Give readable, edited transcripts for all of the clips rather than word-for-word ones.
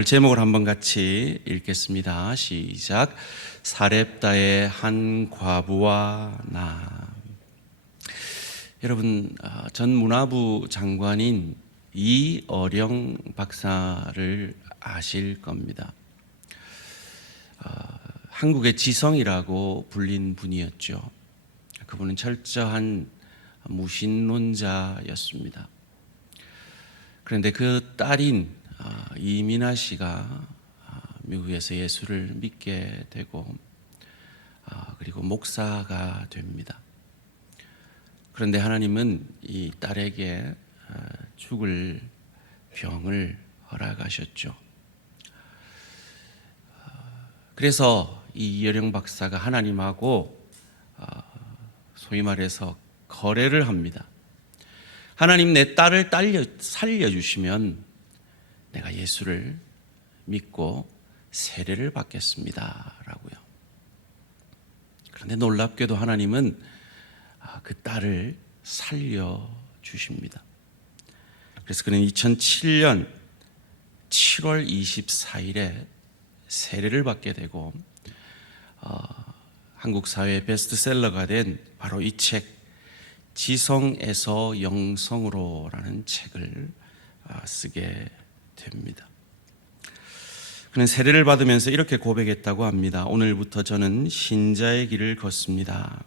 오늘 제목을 한번 같이 읽겠습니다. 시작. 사렙다의 한 과부와 나. 여러분, 전 문화부 장관인 이어령 박사를 아실 겁니다. 한국의 지성이라고 불린 분이었죠. 그분은 철저한 무신론자였습니다. 그런데 그 딸인 이민아 씨가 미국에서 예수를 믿게 되고 그리고 목사가 됩니다. 그런데 하나님은 이 딸에게 죽을 병을 허락하셨죠. 그래서 이 이어령 박사가 하나님하고 소위 말해서 거래를 합니다. 하나님, 내 딸을 살려주시면 내가 예수를 믿고 세례를 받겠습니다 라고요. 그런데 놀랍게도 하나님은 그 딸을 살려주십니다. 그래서 그는 2007년 7월 24일에 세례를 받게 되고 한국 사회의 베스트셀러가 된 바로 이 책 지성에서 영성으로라는 책을 쓰게 됩니다. 그는 세례를 받으면서 이렇게 고백했다고 합니다. 오늘부터 저는 신자의 길을 걷습니다.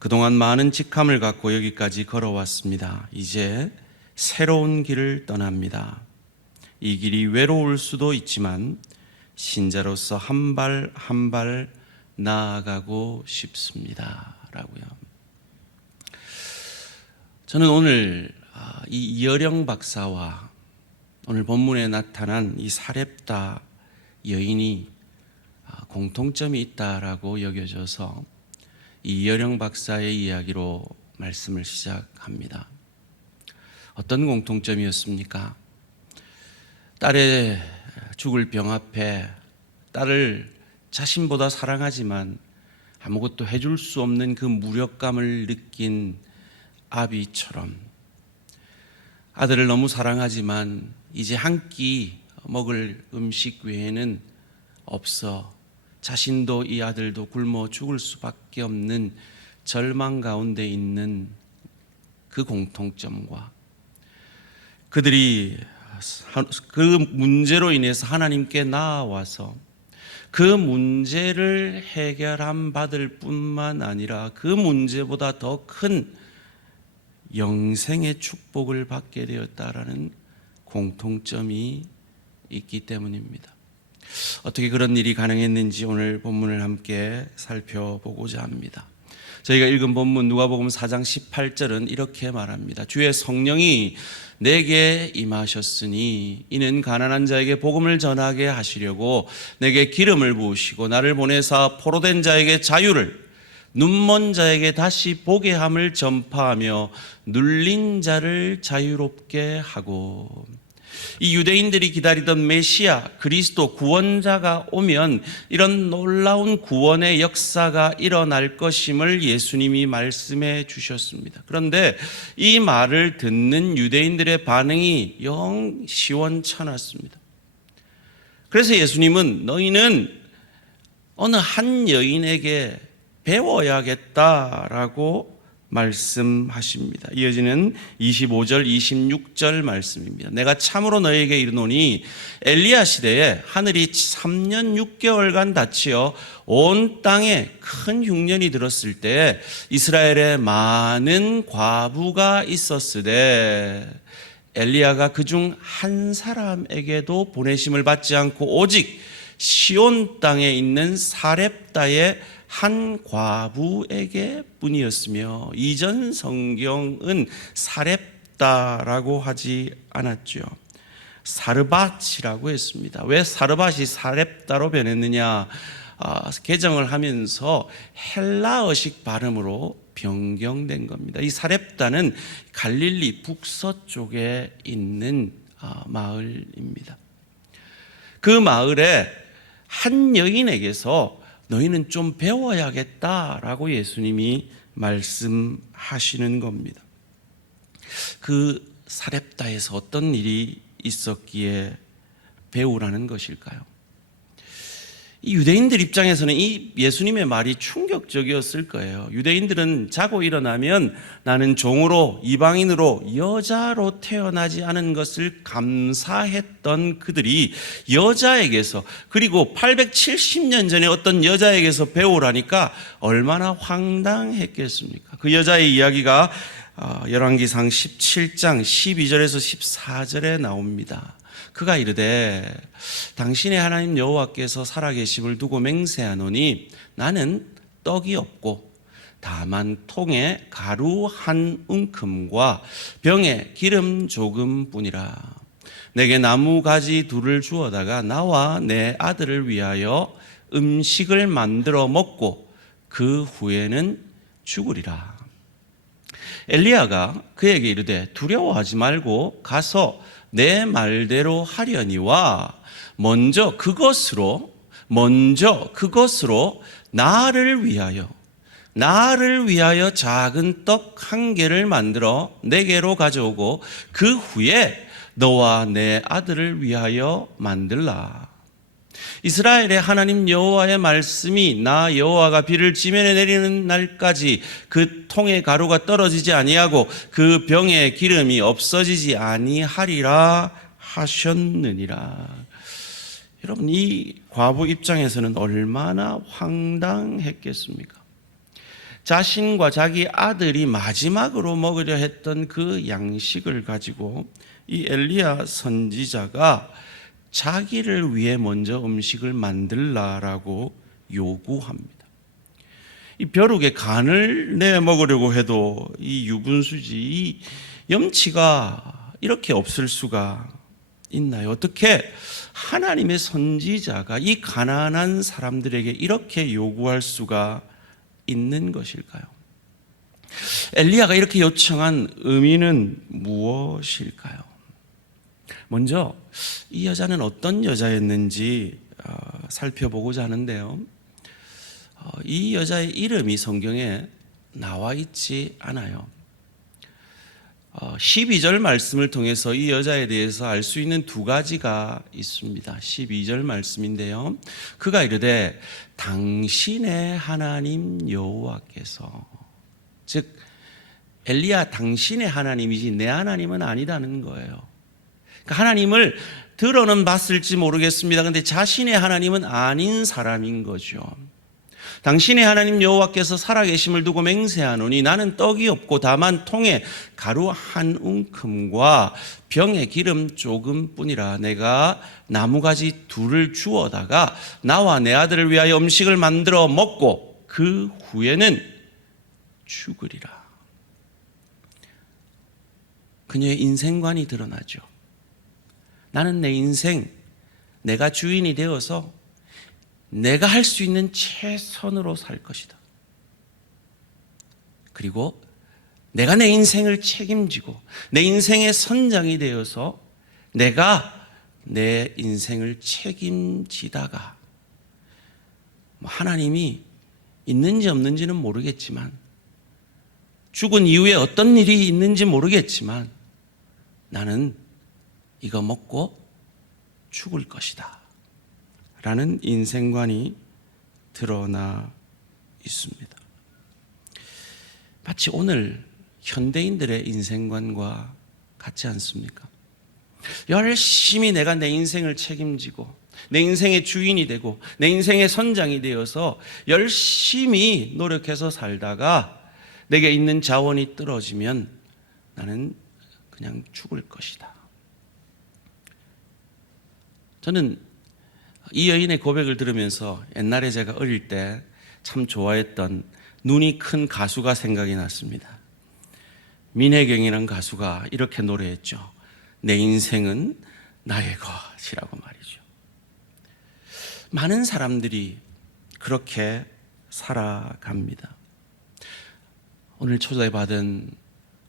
그동안 많은 직함을 갖고 여기까지 걸어왔습니다. 이제 새로운 길을 떠납니다. 이 길이 외로울 수도 있지만 신자로서 한 발 한 발 나아가고 싶습니다 라고요. 저는 오늘 이 이어령 박사와 오늘 본문에 나타난 이 사렙다 여인이 공통점이 있다라고 여겨져서 이 이어령 박사의 이야기로 말씀을 시작합니다. 어떤 공통점이었습니까? 딸의 죽을 병 앞에 딸을 자신보다 사랑하지만 아무것도 해줄 수 없는 그 무력감을 느낀 아비처럼 아들을 너무 사랑하지만 이제 한 끼 먹을 음식 외에는 없어 자신도 이 아들도 굶어 죽을 수밖에 없는 절망 가운데 있는 그 공통점과 그들이 그 문제로 인해서 하나님께 나아와서 그 문제를 해결함 받을 뿐만 아니라 그 문제보다 더 큰 영생의 축복을 받게 되었다라는 공통점이 있기 때문입니다. 어떻게 그런 일이 가능했는지 오늘 본문을 함께 살펴보고자 합니다. 저희가 읽은 본문 누가복음 4장 18절은 이렇게 말합니다. 주의 성령이 내게 임하셨으니 이는 가난한 자에게 복음을 전하게 하시려고 내게 기름을 부으시고 나를 보내사 포로된 자에게 자유를 눈먼 자에게 다시 보게 함을 전파하며 눌린 자를 자유롭게 하고. 이 유대인들이 기다리던 메시아 그리스도 구원자가 오면 이런 놀라운 구원의 역사가 일어날 것임을 예수님이 말씀해 주셨습니다. 그런데 이 말을 듣는 유대인들의 반응이 영 시원찮았습니다. 그래서 예수님은 너희는 어느 한 여인에게 배워야겠다라고 말씀하십니다. 이어지는 25절 26절 말씀입니다. 내가 참으로 너에게 이르노니 엘리야 시대에 하늘이 3년 6개월간 닫히어 온 땅에 큰 흉년이 들었을 때 이스라엘에 많은 과부가 있었으되 엘리야가 그중 한 사람에게도 보내심을 받지 않고 오직 시온 땅에 있는 사렙다의 한 과부에게 뿐이었으며 이전 성경은 사렙다라고 하지 않았죠. 사르밧이라고 했습니다. 왜 사르밧이 사렙다로 변했느냐? 개정을 하면서 헬라어식 발음으로 변경된 겁니다. 이 사렙다는 갈릴리 북서쪽에 있는 마을입니다. 그 마을에 한 여인에게서 너희는 좀 배워야겠다라고 예수님이 말씀하시는 겁니다. 그 사렙다에서 어떤 일이 있었기에 배우라는 것일까요? 이 유대인들 입장에서는 이 예수님의 말이 충격적이었을 거예요. 유대인들은 자고 일어나면 나는 종으로, 이방인으로, 여자로 태어나지 않은 것을 감사했던 그들이 여자에게서, 그리고 870년 전에 어떤 여자에게서 배우라니까 얼마나 황당했겠습니까? 그 여자의 이야기가 열왕기상 17장 12절에서 14절에 나옵니다. 그가 이르되 당신의 하나님 여호와께서 살아계심을 두고 맹세하노니 나는 떡이 없고 다만 통에 가루 한 움큼과 병에 기름 조금뿐이라. 내게 나무 가지 둘을 주어다가 나와 내 아들을 위하여 음식을 만들어 먹고 그 후에는 죽으리라. 엘리야가 그에게 이르되 두려워하지 말고 가서 내 말대로 하려니와 먼저 그것으로 나를 위하여 작은 떡 한 개를 만들어 내게로 가져오고 그 후에 너와 내 아들을 위하여 만들라. 이스라엘의 하나님 여호와의 말씀이 나 여호와가 비를 지면에 내리는 날까지 그 통의 가루가 떨어지지 아니하고 그 병에 기름이 없어지지 아니하리라 하셨느니라. 여러분, 이 과부 입장에서는 얼마나 황당했겠습니까? 자신과 자기 아들이 마지막으로 먹으려 했던 그 양식을 가지고 이 엘리야 선지자가 자기를 위해 먼저 음식을 만들라라고 요구합니다. 이 벼룩에 간을 내 먹으려고 해도 이 유분수지, 이 염치가 이렇게 없을 수가 있나요? 어떻게 하나님의 선지자가 이 가난한 사람들에게 이렇게 요구할 수가 있는 것일까요? 엘리야가 이렇게 요청한 의미는 무엇일까요? 먼저 이 여자는 어떤 여자였는지 살펴보고자 하는데요. 이 여자의 이름이 성경에 나와 있지 않아요. 12절 말씀을 통해서 이 여자에 대해서 알 수 있는 두 가지가 있습니다. 12절 말씀인데요. 그가 이르되 당신의 하나님 여호와께서, 즉 엘리야 당신의 하나님이지 내 하나님은 아니다는 거예요. 하나님을 들어는 봤을지 모르겠습니다. 그런데 자신의 하나님은 아닌 사람인 거죠. 당신의 하나님 여호와께서 살아계심을 두고 맹세하노니 나는 떡이 없고 다만 통에 가루 한 움큼과 병에 기름 조금뿐이라. 내가 나무가지 둘을 주워다가 나와 내 아들을 위하여 음식을 만들어 먹고 그 후에는 죽으리라. 그녀의 인생관이 드러나죠. 나는 내 인생, 내가 주인이 되어서 내가 할 수 있는 최선으로 살 것이다. 그리고 내가 내 인생을 책임지고 내 인생의 선장이 되어서 내가 내 인생을 책임지다가 하나님이 있는지 없는지는 모르겠지만, 죽은 이후에 어떤 일이 있는지 모르겠지만 나는 이거 먹고 죽을 것이다 라는 인생관이 드러나 있습니다. 마치 오늘 현대인들의 인생관과 같지 않습니까? 열심히 내가 내 인생을 책임지고 내 인생의 주인이 되고 내 인생의 선장이 되어서 열심히 노력해서 살다가 내게 있는 자원이 떨어지면 나는 그냥 죽을 것이다. 저는 이 여인의 고백을 들으면서 옛날에 제가 어릴 때 참 좋아했던 눈이 큰 가수가 생각이 났습니다. 민혜경이라는 가수가 이렇게 노래했죠. 내 인생은 나의 것이라고 말이죠. 많은 사람들이 그렇게 살아갑니다. 오늘 초대받은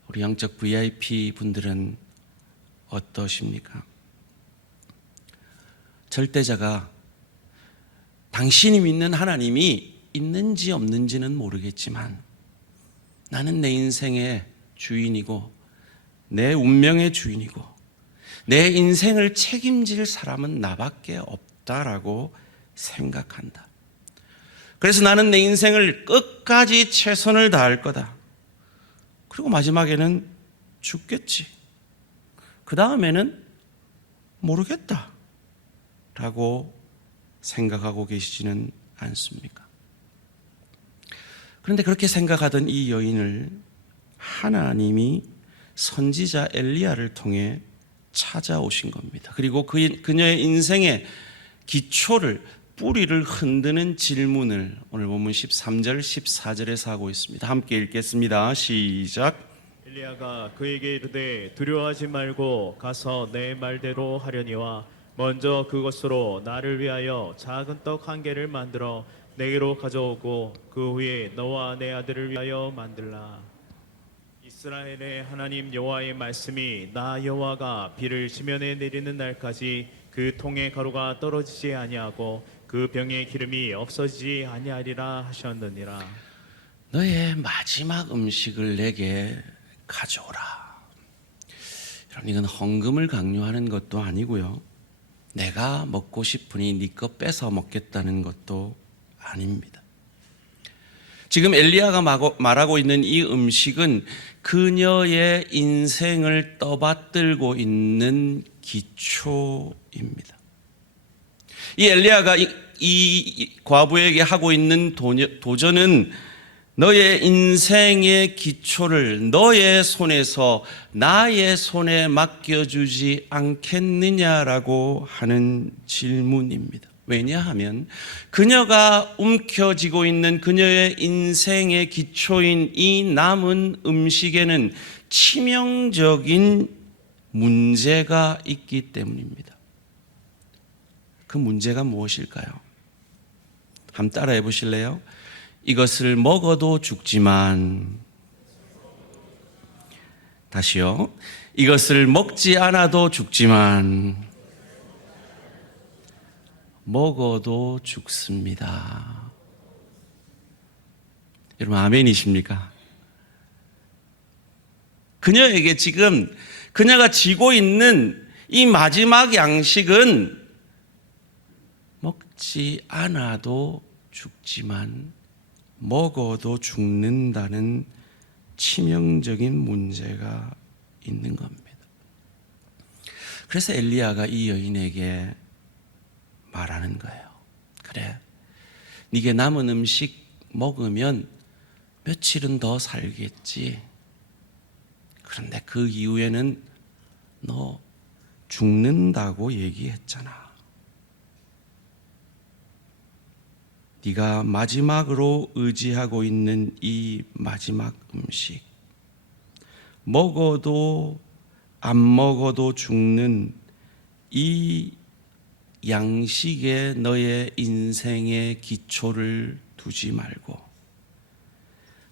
우리 영적 VIP 분들은 어떠십니까? 절대자가 당신이 믿는 하나님이 있는지 없는지는 모르겠지만 나는 내 인생의 주인이고 내 운명의 주인이고 내 인생을 책임질 사람은 나밖에 없다라고 생각한다. 그래서 나는 내 인생을 끝까지 최선을 다할 거다. 그리고 마지막에는 죽겠지. 그 다음에는 모르겠다 라고 생각하고 계시지는 않습니까? 그런데 그렇게 생각하던 이 여인을 하나님이 선지자 엘리야를 통해 찾아오신 겁니다. 그리고 그녀의 인생의 기초를, 뿌리를 흔드는 질문을 오늘 본문 13절, 14절에서 하고 있습니다. 함께 읽겠습니다. 시작. 엘리야가 그에게 이르되 두려워하지 말고 가서 내 말대로 하려니와 먼저 그것으로 나를 위하여 작은 떡 한 개를 만들어 내게로 가져오고 그 후에 너와 내 아들을 위하여 만들라. 이스라엘의 하나님 여호와의 말씀이 나 여호와가 비를 지면에 내리는 날까지 그 통의 가루가 떨어지지 아니하고 그 병의 기름이 없어지지 아니하리라 하셨느니라. 너의 마지막 음식을 내게 가져오라. 여러분, 이건 헌금을 강요하는 것도 아니고요, 내가 먹고 싶으니 네 거 뺏어 먹겠다는 것도 아닙니다. 지금 엘리야가 말하고 있는 이 음식은 그녀의 인생을 떠받들고 있는 기초입니다. 이 엘리야가 이 과부에게 하고 있는 도전은 너의 인생의 기초를 너의 손에서 나의 손에 맡겨주지 않겠느냐라고 하는 질문입니다. 왜냐하면 그녀가 움켜쥐고 있는 그녀의 인생의 기초인 이 남은 음식에는 치명적인 문제가 있기 때문입니다. 그 문제가 무엇일까요? 한번 따라해 보실래요? 이것을 먹어도 죽지만, 다시요. 이것을 먹지 않아도 죽지만 먹어도 죽습니다. 여러분, 아멘이십니까? 그녀에게 지금 그녀가 쥐고 있는 이 마지막 양식은 먹지 않아도 죽지만 먹어도 죽는다는 치명적인 문제가 있는 겁니다. 그래서 엘리야가 이 여인에게 말하는 거예요. 그래, 네게 남은 음식 먹으면 며칠은 더 살겠지. 그런데 그 이후에는 너 죽는다고 얘기했잖아. 네가 마지막으로 의지하고 있는 이 마지막 음식, 먹어도 안 먹어도 죽는 이 양식에 너의 인생의 기초를 두지 말고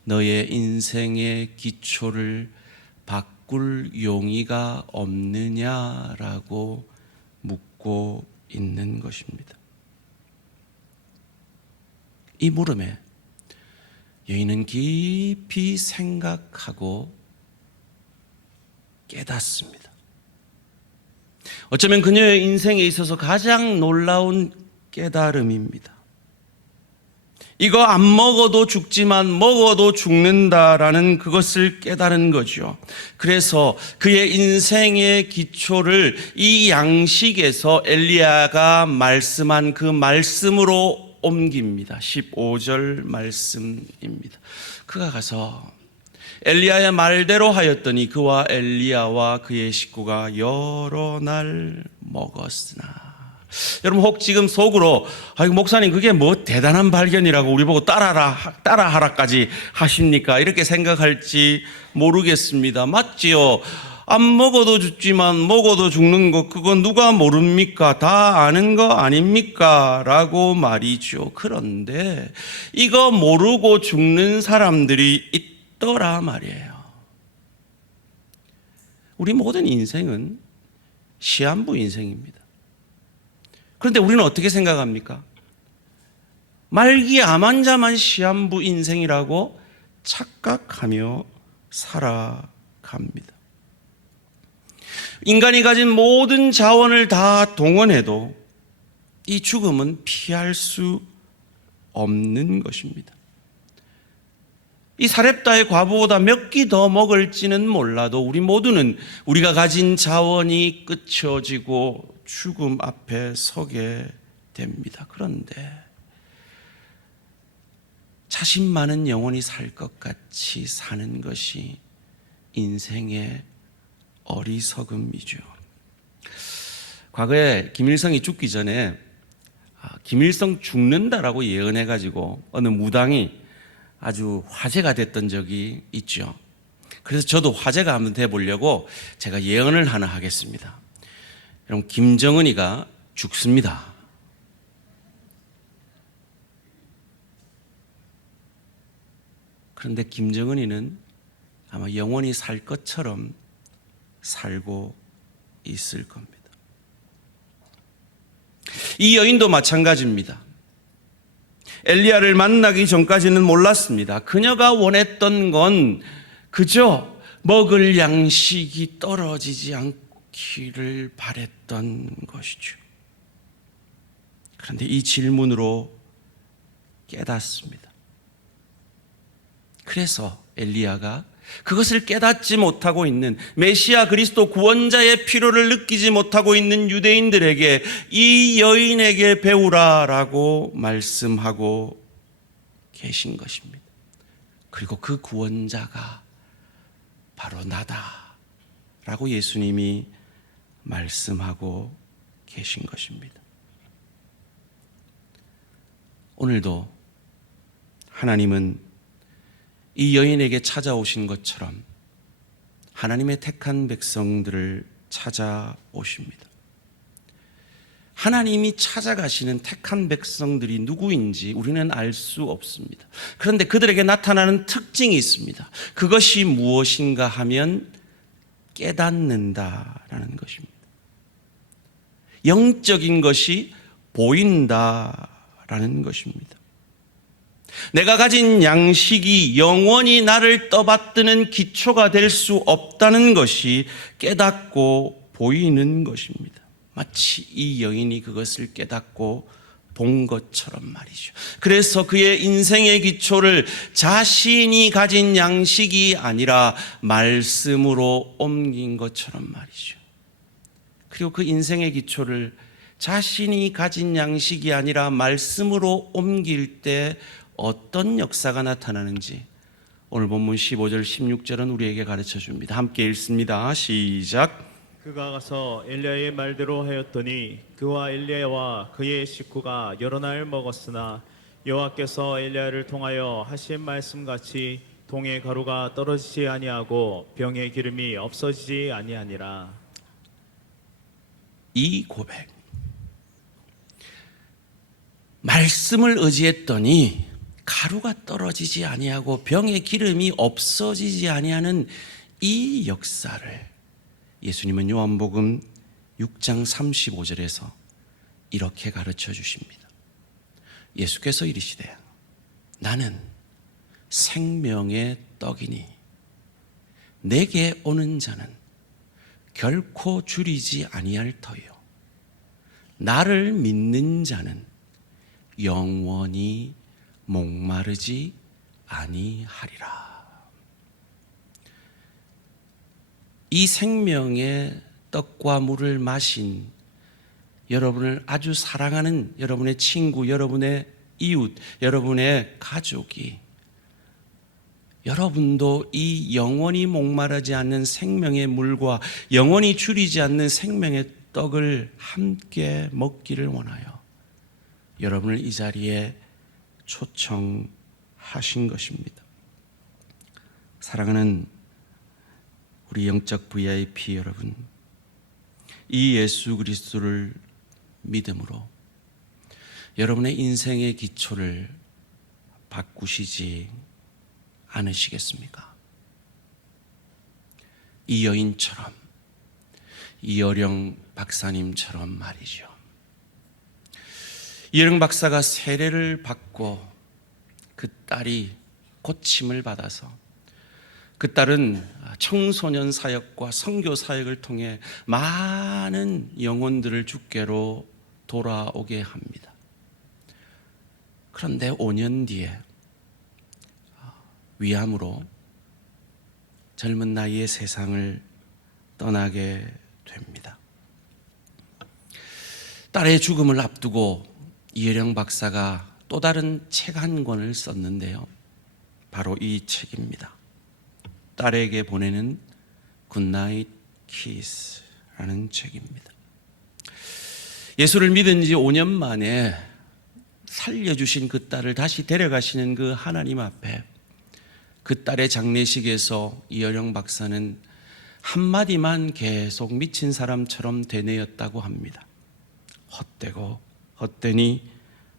너의 인생의 기초를 바꿀 용의가 없느냐라고 묻고 있는 것입니다. 이 물음에 여인은 깊이 생각하고 깨닫습니다. 어쩌면 그녀의 인생에 있어서 가장 놀라운 깨달음입니다. 이거 안 먹어도 죽지만 먹어도 죽는다라는 그것을 깨달은 거죠. 그래서 그의 인생의 기초를 이 양식에서 엘리야가 말씀한 그 말씀으로 옮깁니다. 15절 말씀입니다. 그가 가서 엘리야의 말대로 하였더니 그와 엘리야와 그의 식구가 여러 날 먹었으나. 여러분, 혹 지금 속으로 목사님 그게 뭐 대단한 발견이라고 우리 보고 따라하라까지 하십니까? 이렇게 생각할지 모르겠습니다. 맞지요? 안 먹어도 죽지만 먹어도 죽는 거 그건 누가 모릅니까? 다 아는 거 아닙니까? 라고 말이죠. 그런데 이거 모르고 죽는 사람들이 있더라 말이에요. 우리 모든 인생은 시한부 인생입니다. 그런데 우리는 어떻게 생각합니까? 말기암환자만 시한부 인생이라고 착각하며 살아갑니다. 인간이 가진 모든 자원을 다 동원해도 이 죽음은 피할 수 없는 것입니다. 이 사렙다의 과부보다 몇 끼 더 먹을지는 몰라도 우리 모두는 우리가 가진 자원이 끝이어지고 죽음 앞에 서게 됩니다. 그런데 자신만은 영원히 살 것 같이 사는 것이 인생의 어리석음이죠. 과거에 김일성이 죽기 전에 김일성 죽는다라고 예언해가지고 어느 무당이 아주 화제가 됐던 적이 있죠. 그래서 저도 화제가 한번 돼보려고 제가 예언을 하나 하겠습니다. 여러분, 김정은이가 죽습니다. 그런데 김정은이는 아마 영원히 살 것처럼 살고 있을 겁니다. 이 여인도 마찬가지입니다. 엘리야를 만나기 전까지는 몰랐습니다. 그녀가 원했던 건 그저 먹을 양식이 떨어지지 않기를 바랬던 것이죠. 그런데 이 질문으로 깨닫습니다. 그래서 엘리야가 그것을 깨닫지 못하고 있는 메시아 그리스도 구원자의 필요를 느끼지 못하고 있는 유대인들에게 이 여인에게 배우라라고 말씀하고 계신 것입니다. 그리고 그 구원자가 바로 나다라고 예수님이 말씀하고 계신 것입니다. 오늘도 하나님은 이 여인에게 찾아오신 것처럼 하나님의 택한 백성들을 찾아오십니다. 하나님이 찾아가시는 택한 백성들이 누구인지 우리는 알 수 없습니다. 그런데 그들에게 나타나는 특징이 있습니다. 그것이 무엇인가 하면 깨닫는다라는 것입니다. 영적인 것이 보인다라는 것입니다. 내가 가진 양식이 영원히 나를 떠받드는 기초가 될 수 없다는 것이 깨닫고 보이는 것입니다. 마치 이 여인이 그것을 깨닫고 본 것처럼 말이죠. 그래서 그의 인생의 기초를 자신이 가진 양식이 아니라 말씀으로 옮긴 것처럼 말이죠. 그리고 그 인생의 기초를 자신이 가진 양식이 아니라 말씀으로 옮길 때 어떤 역사가 나타나는지 오늘 본문 15절 16절은 우리에게 가르쳐 줍니다. 함께 읽습니다. 시작. 그가 가서 엘리야의 말대로 하였더니 그와 엘리야와 그의 식구가 여러 날 먹었으나 여호와께서 엘리야를 통하여 하신 말씀같이 동의 가루가 떨어지지 아니하고 병의 기름이 없어지지 아니하니라. 이 고백, 말씀을 의지했더니 가루가 떨어지지 아니하고 병의 기름이 없어지지 아니하는 이 역사를 예수님은 요한복음 6장 35절에서 이렇게 가르쳐 주십니다. 예수께서 이르시되 나는 생명의 떡이니 내게 오는 자는 결코 줄이지 아니할 터요 나를 믿는 자는 영원히 목마르지 아니하리라. 이 생명의 떡과 물을 마신 여러분을 아주 사랑하는 여러분의 친구, 여러분의 이웃, 여러분의 가족이 여러분도 이 영원히 목마르지 않는 생명의 물과 영원히 줄이지 않는 생명의 떡을 함께 먹기를 원하여 여러분을 이 자리에 초청하신 것입니다. 사랑하는 우리 영적 VIP 여러분, 이 예수 그리스도를 믿음으로 여러분의 인생의 기초를 바꾸시지 않으시겠습니까? 이 여인처럼, 이어령 박사님처럼 말이죠. 이어령 박사가 세례를 받고 그 딸이 고침을 받아서 그 딸은 청소년 사역과 선교 사역을 통해 많은 영혼들을 주께로 돌아오게 합니다. 그런데 5년 뒤에 위암으로 젊은 나이에 세상을 떠나게 됩니다. 딸의 죽음을 앞두고 이혜령 박사가 또 다른 책 한 권을 썼는데요. 바로 이 책입니다. 딸에게 보내는 굿나잇 키스라는 책입니다. 예수를 믿은 지 5년 만에 살려주신 그 딸을 다시 데려가시는 그 하나님 앞에 그 딸의 장례식에서 이혜령 박사는 한마디만 계속 미친 사람처럼 되뇌었다고 합니다. 헛되고 헛되니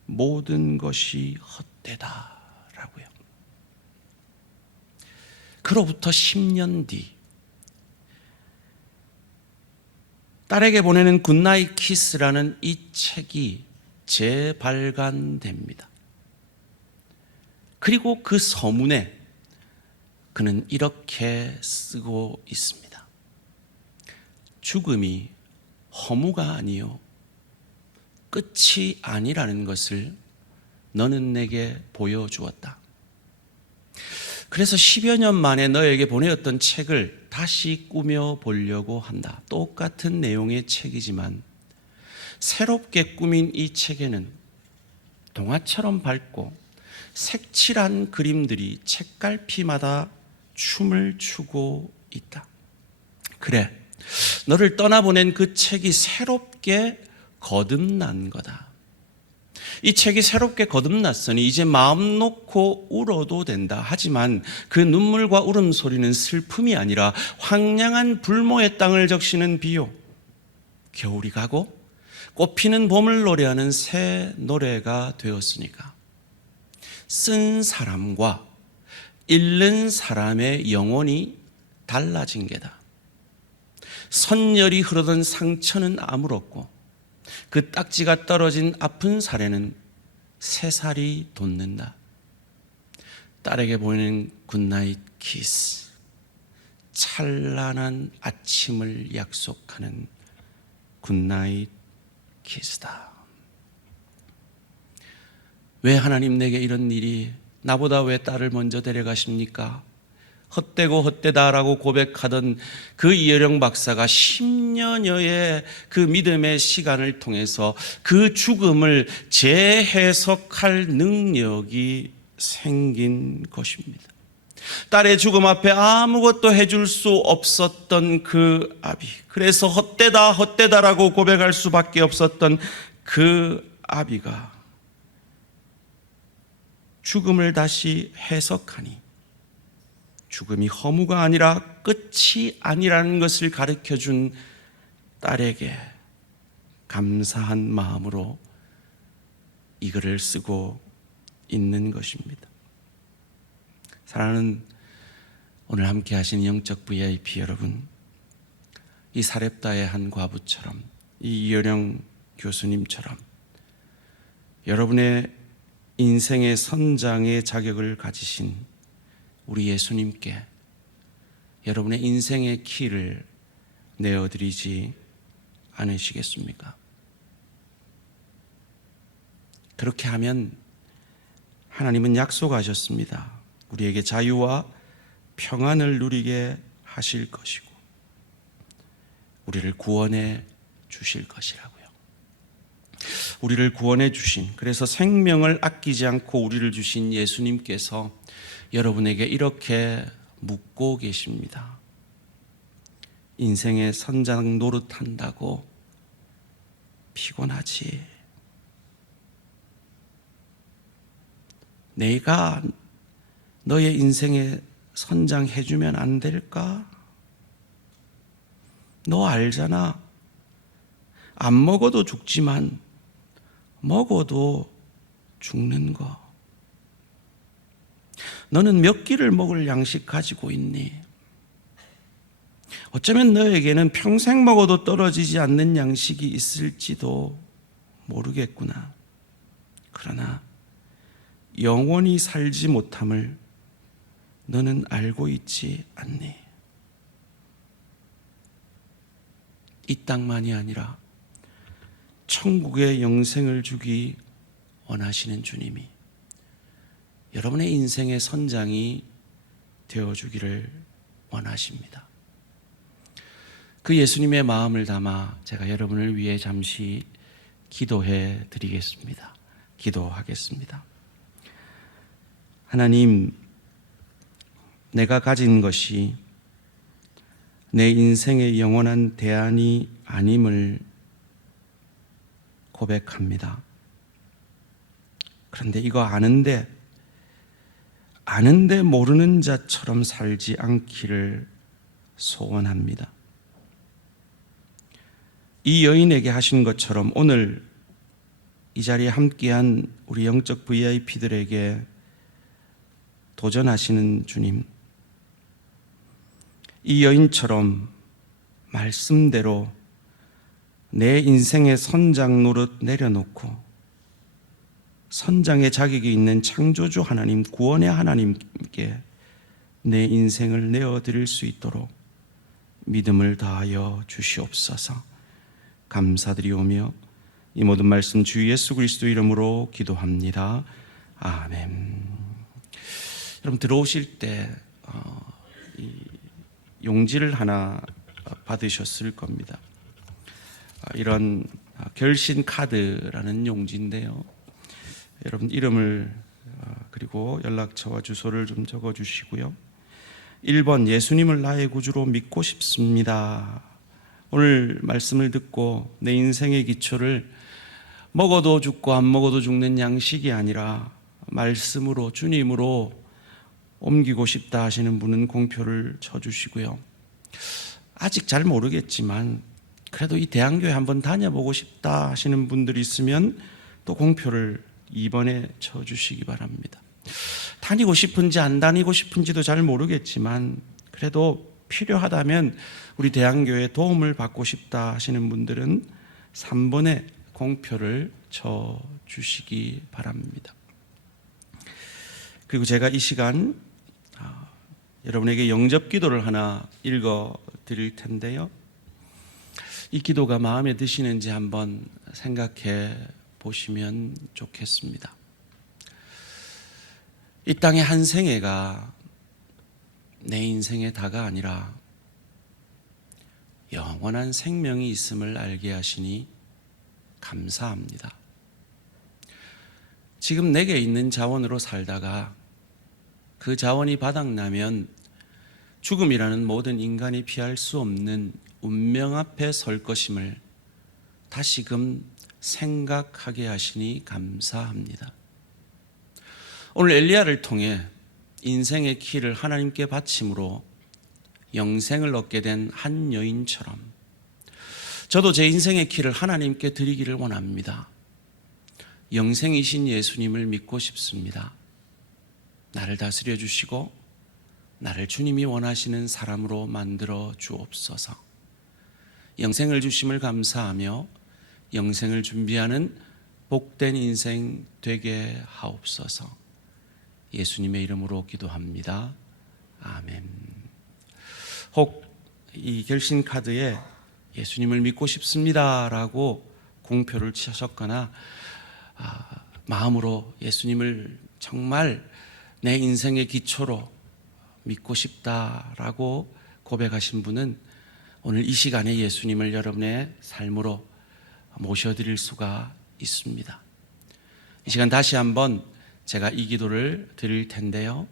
모든 것이 헛되다라고요. 그로부터 10년 뒤 딸에게 보내는 굿나잇 키스라는 이 책이 재발간됩니다. 그리고 그 서문에 그는 이렇게 쓰고 있습니다. 죽음이 허무가 아니요 끝이 아니라는 것을 너는 내게 보여주었다. 그래서 10여 년 만에 너에게 보내었던 책을 다시 꾸며보려고 한다. 똑같은 내용의 책이지만 새롭게 꾸민 이 책에는 동화처럼 밝고 색칠한 그림들이 책갈피마다 춤을 추고 있다. 그래, 너를 떠나보낸 그 책이 새롭게 거듭난 거다. 이 책이 새롭게 거듭났으니 이제 마음 놓고 울어도 된다. 하지만 그 눈물과 울음소리는 슬픔이 아니라 황량한 불모의 땅을 적시는 비요, 겨울이 가고 꽃피는 봄을 노래하는 새 노래가 되었으니까 쓴 사람과 읽는 사람의 영혼이 달라진 게다. 선열이 흐르던 상처는 아물었고 그 딱지가 떨어진 아픈 살에는 새살이 돋는다. 딸에게 보이는 굿나잇 키스, 찬란한 아침을 약속하는 굿나잇 키스다. 왜 하나님 내게 이런 일이, 나보다 왜 딸을 먼저 데려가십니까? 헛되고 헛되다라고 고백하던 그 이혜령 박사가 10년여의 그 믿음의 시간을 통해서 그 죽음을 재해석할 능력이 생긴 것입니다. 딸의 죽음 앞에 아무것도 해줄 수 없었던 그 아비, 그래서 헛되다 헛되다라고 고백할 수밖에 없었던 그 아비가 죽음을 다시 해석하니 죽음이 허무가 아니라 끝이 아니라는 것을 가르쳐준 딸에게 감사한 마음으로 이 글을 쓰고 있는 것입니다. 사랑하는 오늘 함께 하신 영적 VIP 여러분, 이 사렙다의 한 과부처럼, 이 이혜령 교수님처럼 여러분의 인생의 선장의 자격을 가지신 우리 예수님께 여러분의 인생의 키를 내어드리지 않으시겠습니까? 그렇게 하면 하나님은 약속하셨습니다. 우리에게 자유와 평안을 누리게 하실 것이고 우리를 구원해 주실 것이라고요. 우리를 구원해 주신, 그래서 생명을 아끼지 않고 우리를 주신 예수님께서 여러분에게 이렇게 묻고 계십니다. 인생의 선장 노릇한다고 피곤하지? 내가 너의 인생의 선장 해주면 안 될까? 너 알잖아. 안 먹어도 죽지만 먹어도 죽는 거. 너는 몇 끼를 먹을 양식 가지고 있니? 어쩌면 너에게는 평생 먹어도 떨어지지 않는 양식이 있을지도 모르겠구나. 그러나 영원히 살지 못함을 너는 알고 있지 않니? 이 땅만이 아니라 천국의 영생을 주기 원하시는 주님이 여러분의 인생의 선장이 되어주기를 원하십니다. 그 예수님의 마음을 담아 제가 여러분을 위해 잠시 기도해 드리겠습니다. 기도하겠습니다. 하나님, 내가 가진 것이 내 인생의 영원한 대안이 아님을 고백합니다. 그런데 이거 아는데 모르는 자처럼 살지 않기를 소원합니다. 이 여인에게 하신 것처럼 오늘 이 자리에 함께한 우리 영적 VIP들에게 도전하시는 주님, 이 여인처럼 말씀대로 내 인생의 선장 노릇 내려놓고 선장의 자격이 있는 창조주 하나님, 구원의 하나님께 내 인생을 내어드릴 수 있도록 믿음을 다하여 주시옵소서. 감사드리오며 이 모든 말씀 주 예수 그리스도 이름으로 기도합니다. 아멘. 여러분 들어오실 때 이 용지를 하나 받으셨을 겁니다. 이런 결신 카드라는 용지인데요. 여러분 이름을 그리고 연락처와 주소를 좀 적어 주시고요. 1번 예수님을 나의 구주로 믿고 싶습니다. 오늘 말씀을 듣고 내 인생의 기초를 먹어도 죽고 안 먹어도 죽는 양식이 아니라 말씀으로 주님으로 옮기고 싶다 하시는 분은 공표를 쳐주시고요. 아직 잘 모르겠지만 그래도 이 대한교회 한번 다녀보고 싶다 하시는 분들이 있으면 또 공표를 2번에 쳐주시기 바랍니다. 다니고 싶은지 안 다니고 싶은지도 잘 모르겠지만 그래도 필요하다면 우리 대한교회에 도움을 받고 싶다 하시는 분들은 3번에 공표를 쳐주시기 바랍니다. 그리고 제가 이 시간 여러분에게 영접 기도를 하나 읽어 드릴 텐데요. 이 기도가 마음에 드시는지 한번 생각해 보시면 좋겠습니다. 이 땅의 한 생애가 내 인생의 다가 아니라 영원한 생명이 있음을 알게 하시니 감사합니다. 지금 내게 있는 자원으로 살다가 그 자원이 바닥나면 죽음이라는 모든 인간이 피할 수 없는 운명 앞에 설 것임을 다시금 생각하게 하시니 감사합니다. 오늘 엘리야를 통해 인생의 키를 하나님께 바침으로 영생을 얻게 된 한 여인처럼 저도 제 인생의 키를 하나님께 드리기를 원합니다. 영생이신 예수님을 믿고 싶습니다. 나를 다스려 주시고 나를 주님이 원하시는 사람으로 만들어 주옵소서. 영생을 주심을 감사하며 영생을 준비하는 복된 인생 되게 하옵소서. 예수님의 이름으로 기도합니다. 아멘. 혹 이 결신 카드에 예수님을 믿고 싶습니다라고 공표를 치셨거나 마음으로 예수님을 정말 내 인생의 기초로 믿고 싶다라고 고백하신 분은 오늘 이 시간에 예수님을 여러분의 삶으로 모셔드릴 수가 있습니다. 이 시간 다시 한번 제가 이 기도를 드릴 텐데요.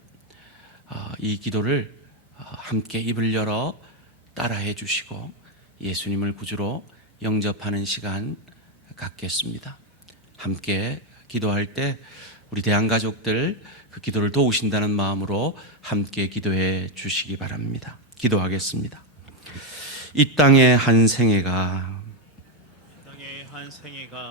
이 기도를 함께 입을 열어 따라해 주시고 예수님을 구주로 영접하는 시간 갖겠습니다. 함께 기도할 때 우리 대한가족들 그 기도를 도우신다는 마음으로 함께 기도해 주시기 바랍니다. 기도하겠습니다. 이 땅의 한 생애가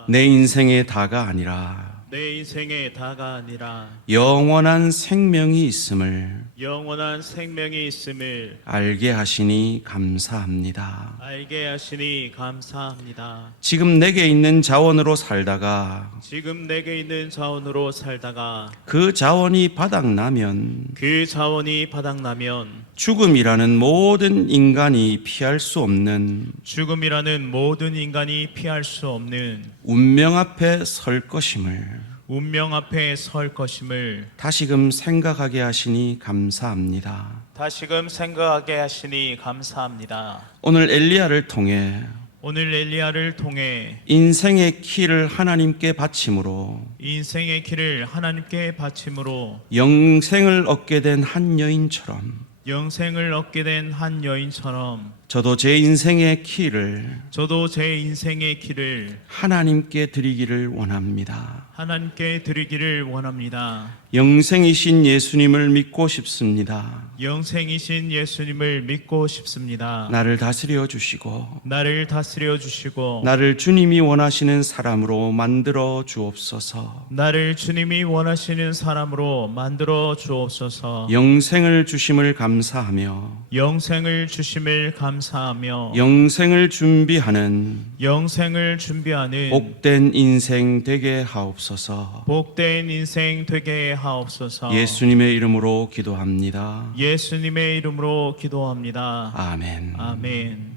내 인생의 다가 아니라 내 인생의 다가 아니라 영원한 생명이 있음을 영원한 생명이 있음을 알게 하시니 감사합니다. 알게 하시니 감사합니다. 지금 내게 있는 자원으로 살다가 지금 내게 있는 자원으로 살다가 그 자원이 바닥나면 그 자원이 바닥나면 죽음이라는 모든 인간이 피할 수 없는 죽음이라는 모든 인간이 피할 수 없는 운명 앞에 설 것임을 운명 앞에 설 것임을 다시금 생각하게 하시니 감사합니다. 다시금 생각하게 하시니 감사합니다. 오늘 엘리야를 통해 오늘 엘리야를 통해 인생의 키를 하나님께 바침으로 인생의 길을 하나님께 바침으로 영생을 얻게 된 한 여인처럼 영생을 얻게 된 한 여인처럼 저도 제 인생의 키를 저도 제 인생의 길을 하나님께 드리기를 원합니다. 하나님께 드리기를 원합니다. 영생이신 예수님을 믿고 싶습니다. 영생이신 예수님을 믿고 싶습니다. 나를 다스려 주시고 나를 다스려 주시고 나를 주님이 원하시는 사람으로 만들어 주옵소서. 나를 주님이 원하시는 사람으로 만들어 주옵소서. 영생을 주심을 감사하며 영생을 주심을 감사하며 영생을 준비하는 영생을 준비하는 복된 인생 되게 하옵소서. 복된 인생 되게 하옵소서. 예수님의 이름으로 기도합니다. 예수님의 이름으로 기도합니다. 아멘. 아멘.